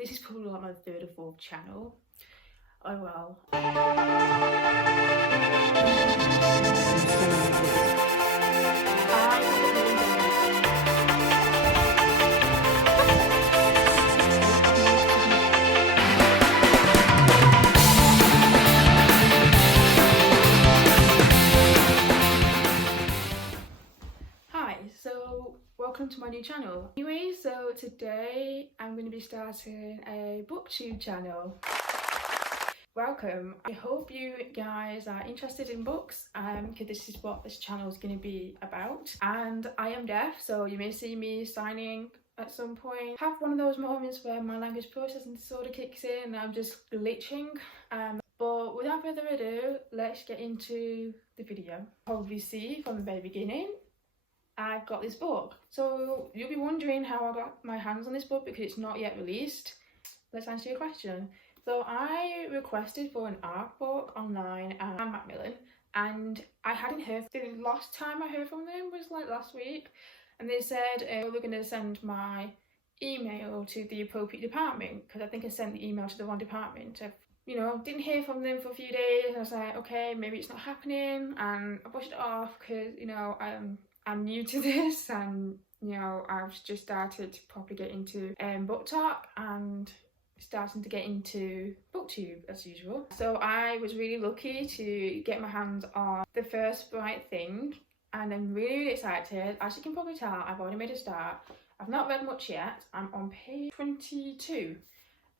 this is probably like my third or fourth channel. Oh well. Hi, so welcome to my new channel. Anyway, so today I'm going to be starting a booktube channel. Welcome. I hope you guys are interested in books because this is what this channel is going to be about. And I am deaf, so you may see me signing at some point. Have one of those moments where my language processing disorder kicks in and I'm just glitching. But without further ado, let's get into the video. Probably see from the very beginning I've got this book. So you'll be wondering how I got my hands on this book because it's not yet released. Let's answer your question. So I requested for an art book online at Macmillan, and I hadn't heard. The last time I heard from them was like last week, and they said they're going to send my email to the appropriate department because I think I sent the email to the wrong department. You know, didn't hear from them for a few days, and I was like, okay, maybe it's not happening, and I pushed it off because, you know, I'm new to this, and you know, I've just started to properly get into Booktok and starting to get into booktube as usual. So I was really lucky to get my hands on the first Bright Thing, and I'm really excited. As you can probably tell, I've already made a start. I've not read much yet. I'm on page 22.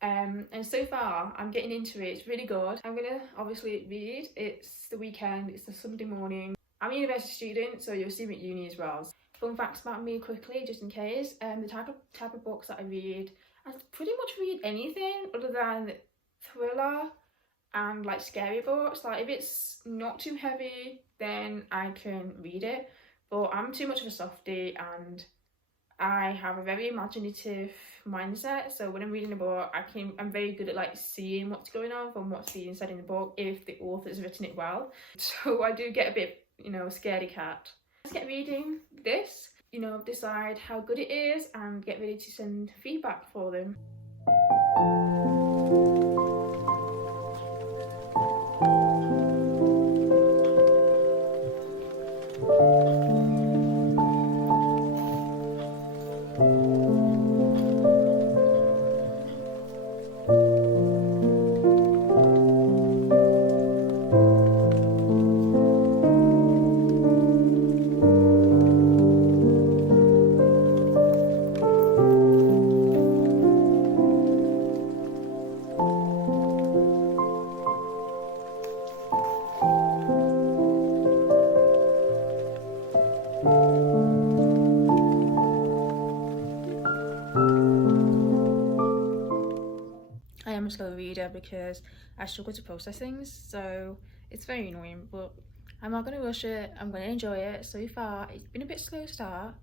And so far I'm getting into it. It's really good. I'm gonna obviously read. It's the weekend, it's the Sunday morning. I'm a university student, so you'll see me at uni as well. Fun facts about me quickly, just in case. The type of books that I read, I pretty much read anything other than thriller and like scary books. Like if it's not too heavy, then I can read it. But I'm too much of a softie, and I have a very imaginative mindset. So when I'm reading a book, I'm very good at like seeing what's going on from what's being said in the book if the author's written it well. So I do get a bit, you know, scaredy cat. Let's get reading this, you know, decide how good it is and get ready to send feedback for them. I am a slow reader because I struggle to process things, so it's very annoying, but I'm not going to rush it. I'm going to enjoy it. So far it's been a bit slow start,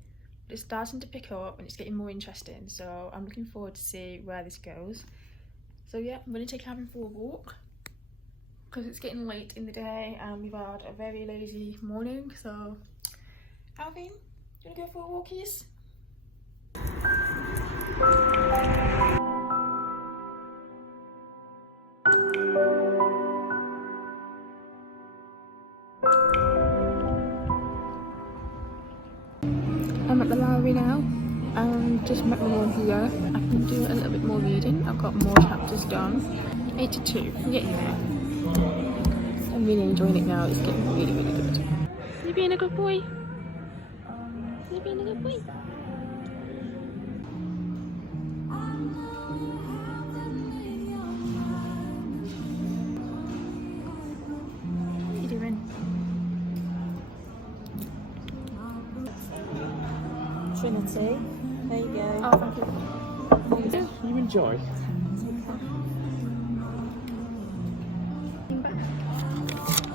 but it's starting to pick up and it's getting more interesting, so I'm looking forward to see where this goes. So yeah, I'm going to take Alvin for a walk because it's getting late in the day and we've had a very lazy morning. So Alvin, you want to go for a walkies? I'm at the library now. Just met my mum here. I can do a little bit more reading. I've got more chapters done. 82. I'm getting there. I'm really enjoying it now. It's getting really, really good. You being a good boy? You being a good boy? What are you doing? Trinity. There you go. Oh, thank you. You enjoy?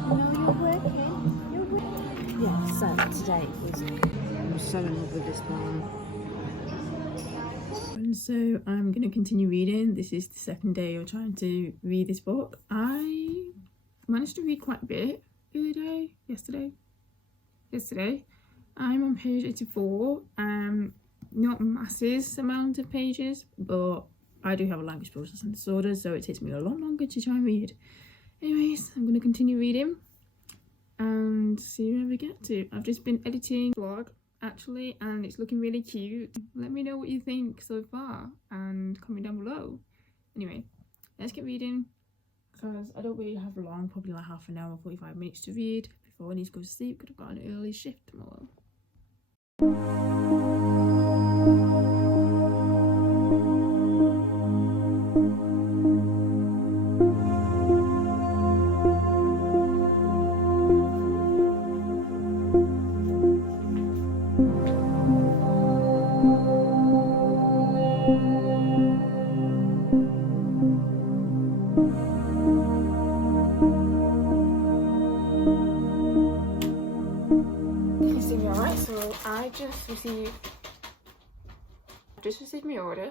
No, you're working. You're working. Yeah, so today I'm so in love with this one. And so I'm going to continue reading. This is the second day of trying to read this book. I managed to read quite a bit the other day, yesterday. I'm on page 84. Not masses amount of pages, but I do have a language processing disorder, so it takes me a lot longer to try and read. Anyways, I'm going to continue reading and see where we get to. I've just been editing vlog actually, and it's looking really cute. Let me know what you think so far and comment down below. Anyway, let's get reading, because I don't really have long, probably like half an hour, 45 minutes to read before I need to go to sleep because I've got an early shift tomorrow. Alright, so I just received my order.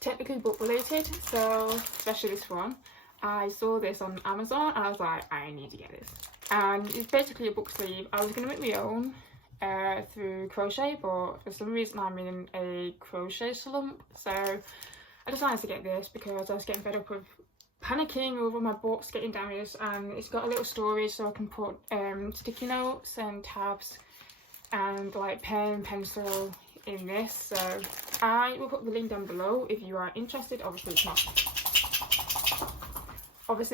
Technically book related, so especially this one. I saw this on Amazon and I was like, I need to get this. And it's basically a book sleeve. I was going to make my own through crochet, but for some reason I'm in a crochet slump, so I decided to get this because I was getting fed up with panicking over my books getting damaged. And it's got a little storage so I can put sticky notes and tabs and like pen and pencil in this. So I will put the link down below if you are interested. Obviously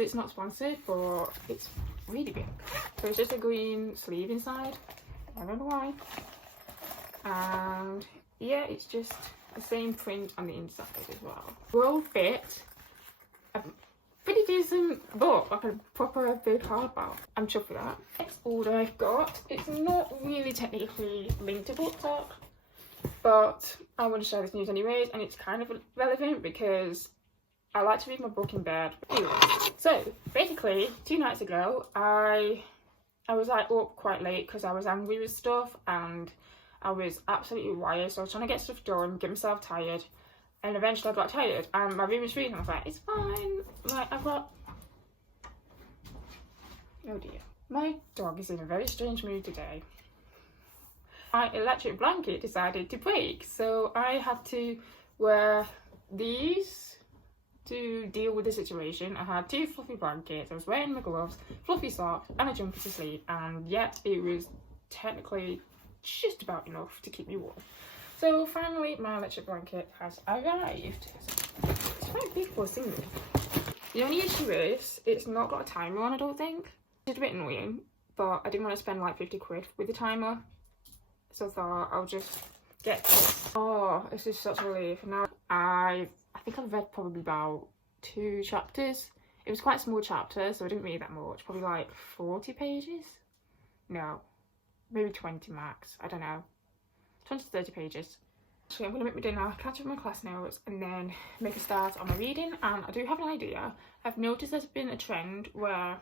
it's not sponsored, but it's really big. So it's just a green sleeve inside, I don't know why, and yeah, it's just the same print on the inside as well. Will fit a pretty decent book, like a proper big hardback. I'm chuffed with that. Next order I've got, it's not really technically linked to Booktok, but I want to share this news anyways, and it's kind of relevant because I like to read my book in bed. Anyway, so basically 2 nights ago I was like up quite late because I was angry with stuff and I was absolutely wired, so I was trying to get stuff done, get myself tired. And eventually I got tired and my room was freezing. I was like, it's fine. Like, I've got... Oh dear. My dog is in a very strange mood today. My electric blanket decided to break, so I had to wear these to deal with the situation. I had 2 fluffy blankets, I was wearing my gloves, fluffy socks and a jumper to sleep, and yet it was technically just about enough to keep me warm. So finally my electric blanket has arrived. It's quite big for a single. The only issue is it's not got a timer on, I don't think. It's a bit annoying, but I didn't want to spend like 50 quid with the timer, so I thought I'll just get this. Oh, this is such a relief. Now I think I've read probably about 2 chapters. It was quite a small chapter, so I didn't read that much, probably like 40 pages. No, maybe 20 max, I don't know. 20 to 30 pages. So I'm going to make my dinner, catch up my class notes, and then make a start on my reading. And I do have an idea. I've noticed there's been a trend where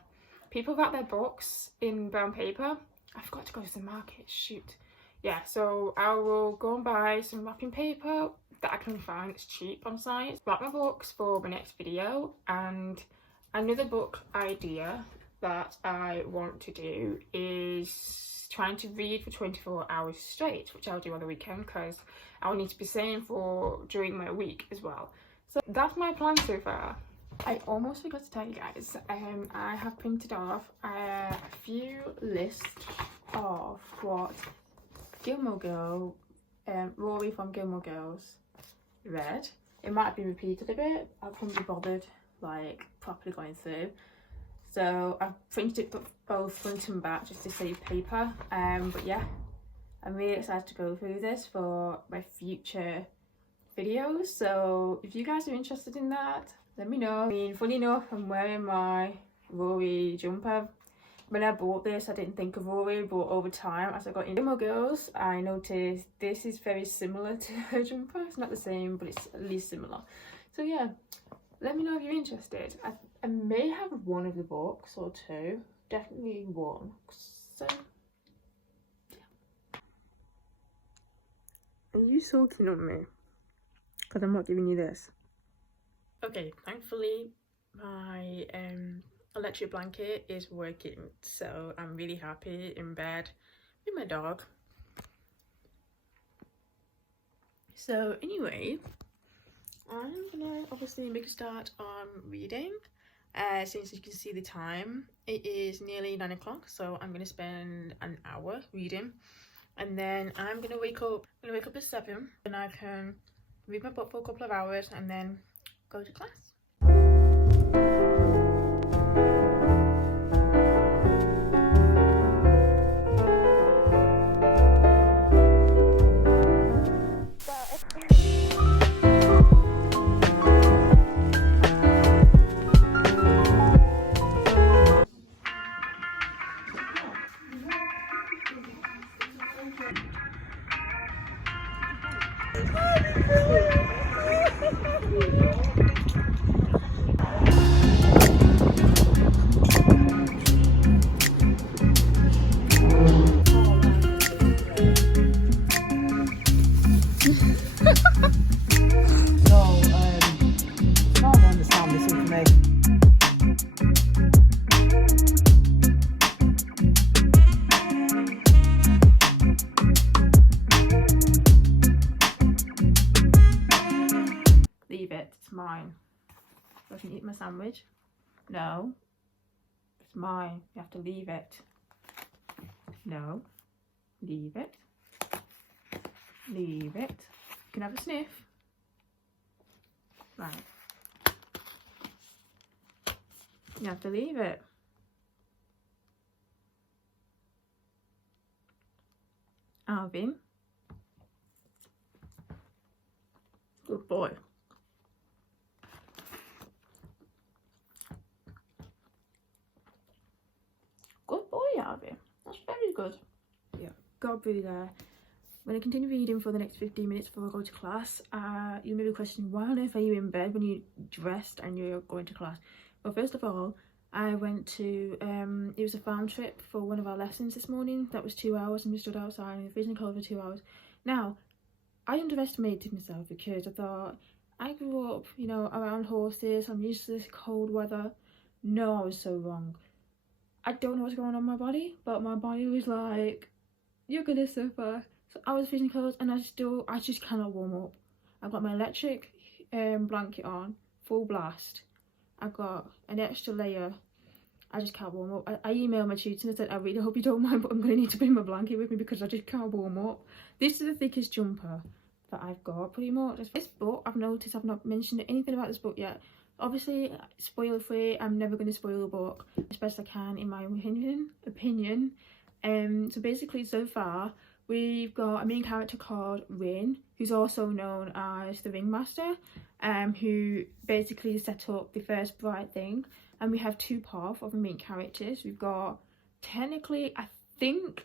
people wrap their books in brown paper. I forgot to go to the market, shoot. Yeah, so I will go and buy some wrapping paper that I can find. It's cheap on site. Wrap my books for my next video. And another book idea that I want to do is trying to read for 24 hours straight, which I'll do on the weekend because I'll need to be sane for during my week as well. So that's my plan so far. I almost forgot to tell you guys, I have printed off a few lists of what Gilmore Girl, Rory from Gilmore Girls read. It might be repeated a bit. I couldn't be bothered like properly going through. So I've printed it both front and back just to save paper. But yeah, I'm really excited to go through this for my future videos. So if you guys are interested in that, let me know. I mean, funny enough, I'm wearing my Rory jumper. When I bought this, I didn't think of Rory, but over time, as I got into Gilmore Girls, I noticed this is very similar to her jumper. It's not the same, but it's at least similar. So yeah, let me know if you're interested. I may have one of the books or 2, definitely one. So yeah. Are you sulking on me? Because I'm not giving you this. Okay, thankfully my electric blanket is working, so I'm really happy in bed with my dog. So anyway, I'm gonna obviously make a start on reading. Since you can see the time, it is nearly 9 o'clock, so I'm gonna spend an hour reading, and then I'm gonna wake up. At 7, and I can read my book for a couple of hours and then go to class. Leave it, it's mine. So I can eat my sandwich. No, it's mine. You have to leave it. No, leave it. Leave it. You can have a sniff. Right. You have to leave it. Alvin. Good boy. Good boy, Alvin. That's very good. Yeah, got through there. I'm going to continue reading for the next 15 minutes before I go to class. You may be questioning, why on earth are you in bed when you're dressed and you're going to class? Well, first of all, I went to, it was a farm trip for one of our lessons this morning. That was 2 hours, and we stood outside in the freezing cold for 2 hours. Now, I underestimated myself because I thought, I grew up, you know, around horses. I'm used to this cold weather. No, I was so wrong. I don't know what's going on in my body, but my body was like, you're gonna suffer. So I was freezing cold, and I just cannot warm up. I've got my electric blanket on, full blast. I've got an extra layer. I just can't warm up. I emailed my tutor and I said, I really hope you don't mind, but I'm going to need to bring my blanket with me because I just can't warm up. This is the thickest jumper that I've got, pretty much. This book, I've noticed I've not mentioned anything about this book yet. Obviously, spoiler free. I'm never going to spoil a book as best I can, in my opinion. So basically, so far, we've got a main character called Rin, who's also known as the Ringmaster, who basically set up the first bright thing. And we have 2 paths of the main characters. We've got, technically, I think,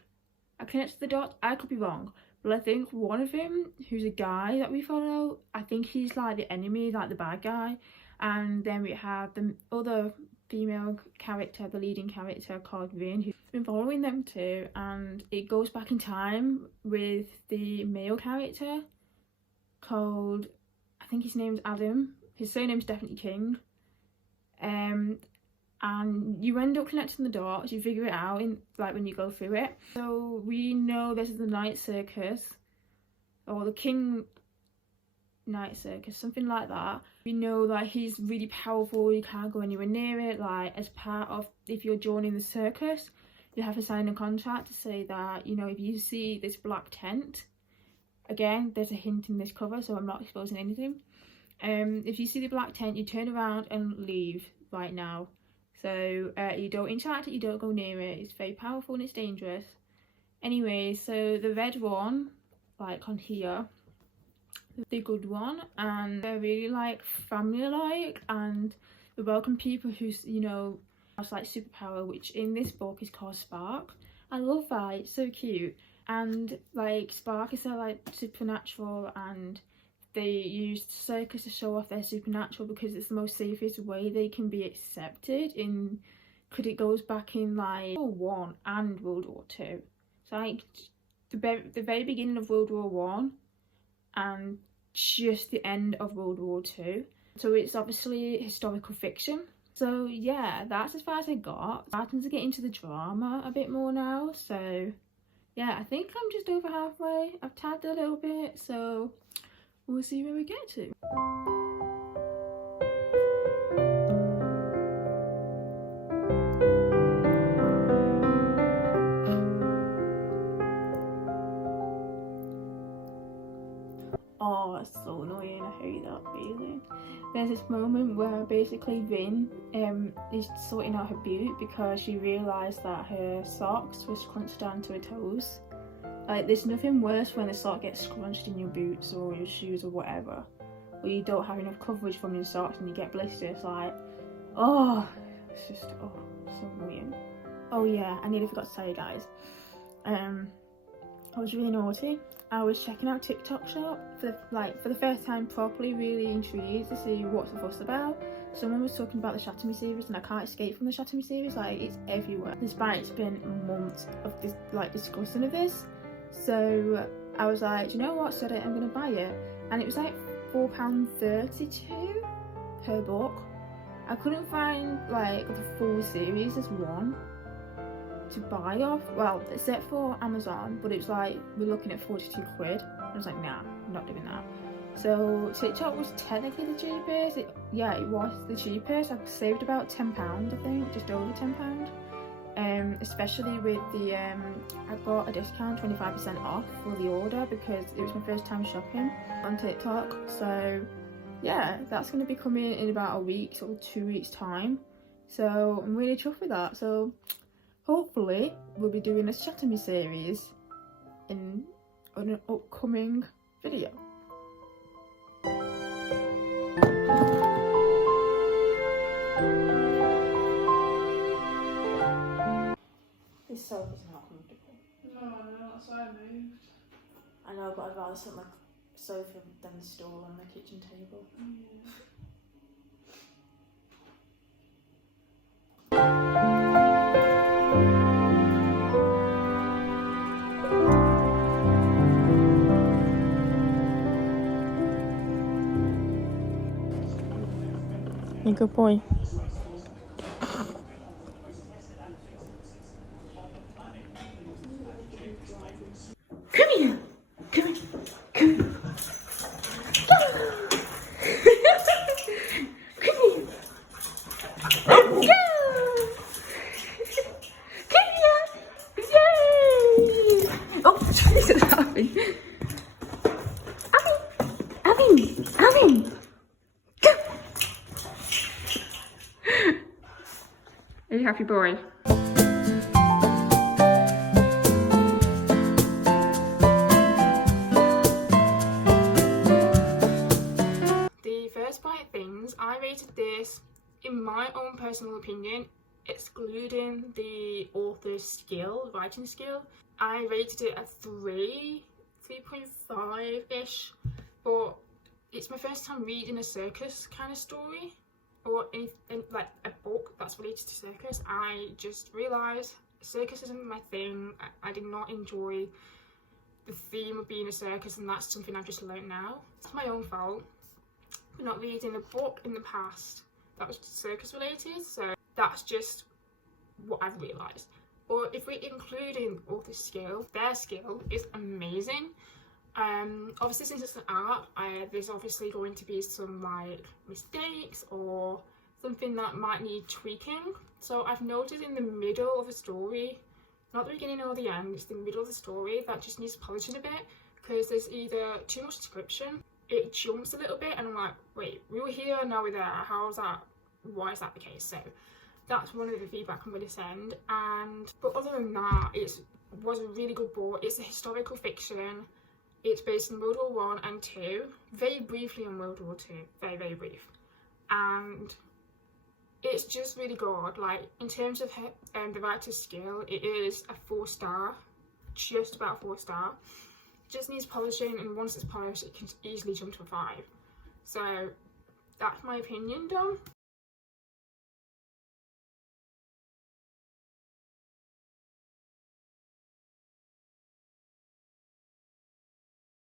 I connected the dots, I could be wrong, but I think one of them, who's a guy that we follow, I think he's like the enemy, like the bad guy. And then we have the other female character, the leading character called Rin, who's been following them too, and it goes back in time with the male character called, I think his name's Adam, his surname's definitely King, and you end up connecting the dots, you figure it out in like when you go through it. So we know this is the night circus, or the King night circus, something like that. We know that he's really powerful, you can't go anywhere near it. Like, as part of, if you're joining the circus, you have to sign a contract to say that, you know, if you see this black tent, again, there's a hint in this cover, so I'm not exposing anything. If you see the black tent, you turn around and leave right now. So you don't interact, you don't go near it. It's very powerful and it's dangerous. Anyway, so the red one, like on here, the good one, and they're really like family like, and they welcome people who's, you know, has like superpower, which in this book is called Spark. I love that, it's so cute. And like Spark is so like supernatural, and they use circus to show off their supernatural because it's the most safest way they can be accepted in, because it goes back in like World War One and World War Two. So like the very beginning of World War One and just the end of World War Two. So it's obviously historical fiction. So yeah, that's as far as I got. Starting to get into the drama a bit more now. So yeah, I think I'm just over halfway. I've tagged a little bit, so we'll see where we get to. feeling. There's this moment where basically Vin is sorting out her boot because she realised that her socks were scrunched down to her toes. Like, there's nothing worse when the sock gets scrunched in your boots or your shoes or whatever, or you don't have enough coverage from your socks and you get blisters. Like, oh, it's just, oh, so annoying. Oh yeah, I nearly forgot to tell you guys. I was really naughty. I was checking out TikTok shop for the first time, properly really intrigued to see what's the fuss about. Someone was talking about the Shatter Me series, and I can't escape from the Shatter Me series. Like, it's everywhere, despite it's been months of this discussing of this. So I was like, do you know what, said it, I'm gonna buy it. And it was like £4.32 per book. I couldn't find like the full series as one to buy off, well, except for Amazon, but it was like, we're looking at 42 quid. I was like, nah, I'm not doing that. So TikTok was technically the cheapest. It was the cheapest. I saved about £10, I think, just over £10. Especially with the I got a discount, 25% off for the order, because it was my first time shopping on TikTok. So yeah, that's going to be coming in about a week, sort of 2 weeks time. So I'm really chuffed with that. So hopefully we'll be doing a Shatter Me series in an upcoming video. This sofa's not comfortable. No, that's why I moved. I know, but I'd rather sit on the sofa than the stool on the kitchen table. Yeah. You're a good boy. Come here! Come here! Come here! Come here! Go! Come here! Yay! Oh, she's laughing. Abby! Go! Are you happy, boy? The first bite things, I rated this, in my own personal opinion, excluding the author's skill, writing skill, I rated it a 3.5-ish, but it's my first time reading a circus kind of story, or anything like a book that's related to circus. I just realised circus isn't my thing. I did not enjoy the theme of being a circus, and that's something I've just learnt now. It's my own fault for not reading a book in the past that was circus related, so that's just what I've realised. But if we're including author's skill, their skill is amazing. Obviously, since it's an art, there's obviously going to be some like mistakes or something that might need tweaking. So I've noted in the middle of the story, not the beginning or the end, it's the middle of the story that just needs polishing a bit, because there's either too much description, it jumps a little bit, and I'm like, wait, we were here, now we're there, how's that, why is that the case? So that's one of the feedback I'm going to send. But other than that, it was a really good book. It's a historical fiction. It's based in World War I and II, very briefly on World War II, very, very brief. And it's just really good. Like, in terms of the writer's skill, it is a 4-star, just about 4-star. Just needs polishing, and once it's polished, it can easily jump to a 5. So that's my opinion done.